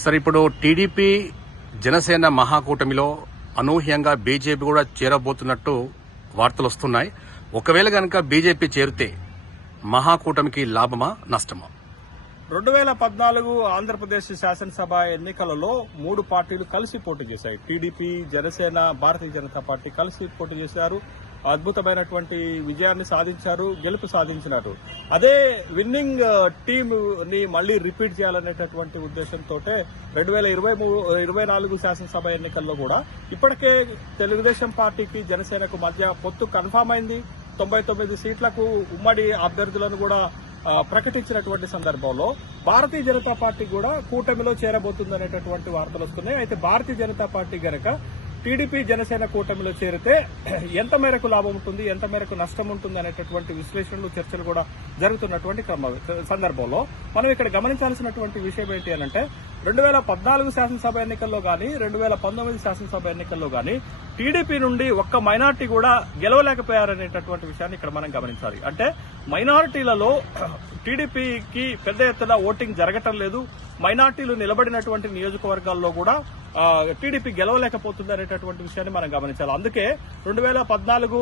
సరే, ఇప్పుడు టీడీపీ జనసేన మహాకూటమిలో అనూహ్యంగా బీజేపీ కూడా చేరబోతున్నట్టు వార్తలు వస్తున్నాయి. ఒకవేళ గనక బీజేపీ చేరితే మహాకూటమికి లాభమా నష్టమా? 2014 ఆంధ్రప్రదేశ్ శాసనసభ ఎన్నికలలో 3 పార్టీలు కలిసి పోటీ చేశాయి. టీడీపీ, జనసేన, భారతీయ జనతా పార్టీ కలిసి పోటీ చేశారు. అద్భుతమైనటువంటి విజయాన్ని సాధించారు, గెలుపు సాధించినారు. అదే విన్నింగ్ టీమ్ ని మళ్లీ రిపీట్ చేయాలనేటటువంటి ఉద్దేశంతో 2024 శాసనసభ ఎన్నికల్లో కూడా ఇప్పటికే తెలుగుదేశం పార్టీకి జనసేనకు మధ్య పొత్తు కన్ఫామ్ అయింది. 99 సీట్లకు ఉమ్మడి అభ్యర్థులను కూడా ప్రకటించినటువంటి సందర్భంలో భారతీయ జనతా పార్టీ కూడా కూటమిలో చేరబోతుందనేటటువంటి వార్తలు వస్తున్నాయి. అయితే భారతీయ జనతా పార్టీ గనక టీడీపీ జనసేన కూటమిలో చేరితే ఎంత మేరకు లాభం ఉంటుంది, ఎంత మేరకు నష్టం ఉంటుంది అనేటటువంటి విశ్లేషణలు, చర్చలు కూడా జరుగుతున్నటువంటి సందర్భంలో మనం ఇక్కడ గమనించాల్సినటువంటి విషయం ఏంటి అనంటే 2014 శాసనసభ ఎన్నికల్లో గానీ 2019 శాసనసభ ఎన్నికల్లో గానీ టీడీపీ నుండి ఒక్క మైనార్టీ కూడా గెలవలేకపోయారనేటటువంటి విషయాన్ని ఇక్కడ మనం గమనించాలి. అంటే మైనారిటీలలో టీడీపీకి పెద్ద ఎత్తున ఓటింగ్ జరగటం లేదు. మైనార్టీలు నిలబడినటువంటి నియోజకవర్గాల్లో కూడా టీడీపీ గెలవలేకపోతుంది అనేటటువంటి విషయాన్ని మనం గమనించాలి. అందుకే 2014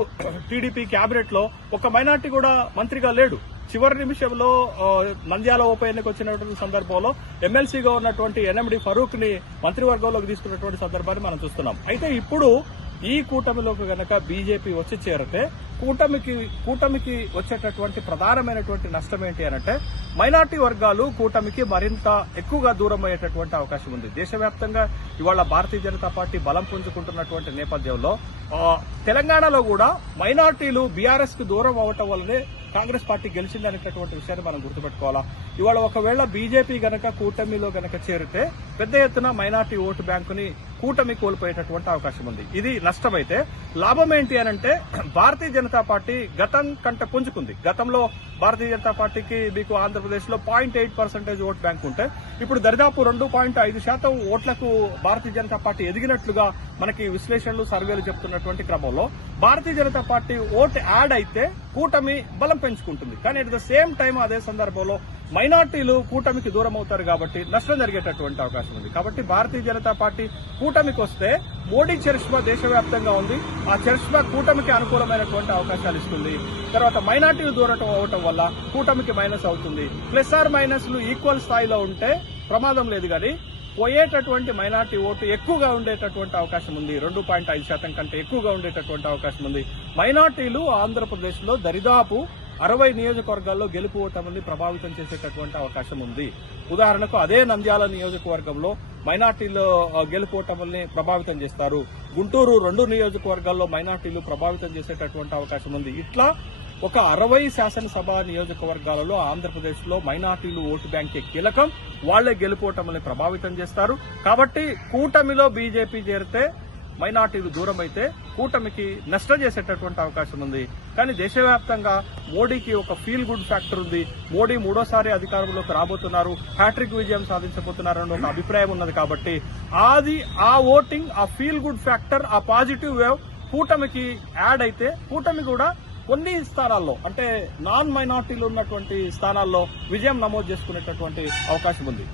టీడీపీ క్యాబినెట్ లో ఒక మైనార్టీ కూడా మంత్రిగా లేడు. చివరి నిమిషంలో నంద్యాల ఉప ఎన్నిక వచ్చినటువంటి సందర్భంలో ఎమ్మెల్సీగా ఉన్నటువంటి ఎన్ఎండి ఫరూక్ ని మంత్రివర్గంలోకి తీసుకున్నటువంటి సందర్భాన్ని మనం చూస్తున్నాం. అయితే ఇప్పుడు ఈ కూటమిలోకి గనక బీజేపీ వచ్చి చేరితే కూటమికి వచ్చేటటువంటి ప్రధానమైనటువంటి నష్టం ఏంటి అనంటే మైనార్టీ వర్గాలు కూటమికి మరింత ఎక్కువగా దూరం అయ్యేటటువంటి అవకాశం ఉంది. దేశవ్యాప్తంగా ఇవాళ భారతీయ జనతా పార్టీ బలం పుంజుకుంటున్నటువంటి నేపథ్యంలో తెలంగాణలో కూడా మైనార్టీలు బీఆర్ఎస్ కు దూరం అవటం వల్లనే కాంగ్రెస్ పార్టీ గెలిచిందనేటటువంటి విషయాన్ని మనం గుర్తుపెట్టుకోవాలా. ఇవాళ ఒకవేళ బీజేపీ గనక కూటమిలో గనక చేరితే పెద్ద ఎత్తున మైనార్టీ ఓటు బ్యాంకుని కూటమి కోల్పోయేటటువంటి అవకాశం ఉంది. ఇది నష్టమైతే లాభం ఏంటి అనంటే భారతీయ జనతా పార్టీ గతం కంటే పుంజుకుంది. గతంలో భారతీయ జనతా పార్టీకి మీకు ఆంధ్రప్రదేశ్ లో 0.8% ఓట్ బ్యాంక్ ఉంటే ఇప్పుడు దరిదాపు 2.5% ఓట్లకు భారతీయ జనతా పార్టీ ఎదిగినట్లుగా మనకి విశ్లేషణలు, సర్వేలు చెప్తున్నటువంటి క్రమంలో Bharatiya Janata party vote add అయితే కూటమి బలం పెంచుకుంటుంది. కానీ అట్ ద సేమ్ టైం అదే సందర్భంలో మైనార్టీలు కూటమికి దూరం అవుతారు కాబట్టి నష్టం జరిగేటటువంటి అవకాశం ఉంది. కాబట్టి భారతీయ జనతా పార్టీ కూటమికి వస్తే మోడీ చరిష్మా దేశవ్యాప్తంగా ఉంది. ఆ చరిష్మా కూటమికి అనుకూలమైనటువంటి అవకాశాలు ఇస్తుంది. తర్వాత మైనార్టీలు దూరం అవటం వల్ల కూటమికి మైనస్ అవుతుంది. ప్లస్ ఆర్ మైనస్లు ఈక్వల్ స్థాయిలో ఉంటే ప్రమాదం లేదు. కానీ పోయేటటువంటి మైనార్టీ ఓటు ఎక్కువగా ఉండేటటువంటి అవకాశం ఉంది. 2.5% కంటే ఎక్కువగా ఉండేటటువంటి అవకాశం ఉంది. మైనార్టీలు ఆంధ్రప్రదేశ్ లో దరిదాపు 60 నియోజకవర్గాల్లో గెలుపు ఓటమిని ప్రభావితం చేసేటటువంటి అవకాశం ఉంది. ఉదాహరణకు అదే నంద్యాల నియోజకవర్గంలో మైనార్టీలు గెలుపు ఓటమిని ప్రభావితం చేస్తారు. గుంటూరు 2 నియోజకవర్గాల్లో మైనార్టీలు ప్రభావితం చేసేటటువంటి అవకాశం ఉంది. ఇట్లా ఒక 60 శాసనసభ నియోజకవర్గాలలో ఆంధ్రప్రదేశ్ లో మైనార్టీలు ఓటు బ్యాంకే కీలకం. వాళ్లే గెలుపు ఓటమిని ప్రభావితం చేస్తారు. కాబట్టి కూటమిలో బీజేపీ చేరితే మైనార్టీలు దూరం అయితే కూటమికి నష్టం చేసేటటువంటి అవకాశం ఉంది. కానీ దేశవ్యాప్తంగా మోడీకి ఒక ఫీల్ గుడ్ ఫ్యాక్టర్ ఉంది. మోడీ 3వ సారి అధికారంలోకి రాబోతున్నారు, హ్యాట్రిక్ విజయం సాధించబోతున్నారు అన్న ఒక అభిప్రాయం ఉన్నది. కాబట్టి ఆ ఓటింగ్, ఆ ఫీల్ గుడ్ ఫ్యాక్టర్, ఆ పాజిటివ్ వేవ్ కూటమికి యాడ్ అయితే కూటమి కూడా కొన్ని స్థానాల్లో అంటే నాన్ మైనార్టీలు ఉన్నటువంటి స్థానాల్లో విజయం నమోదు చేసుకునేటటువంటి అవకాశం ఉంది.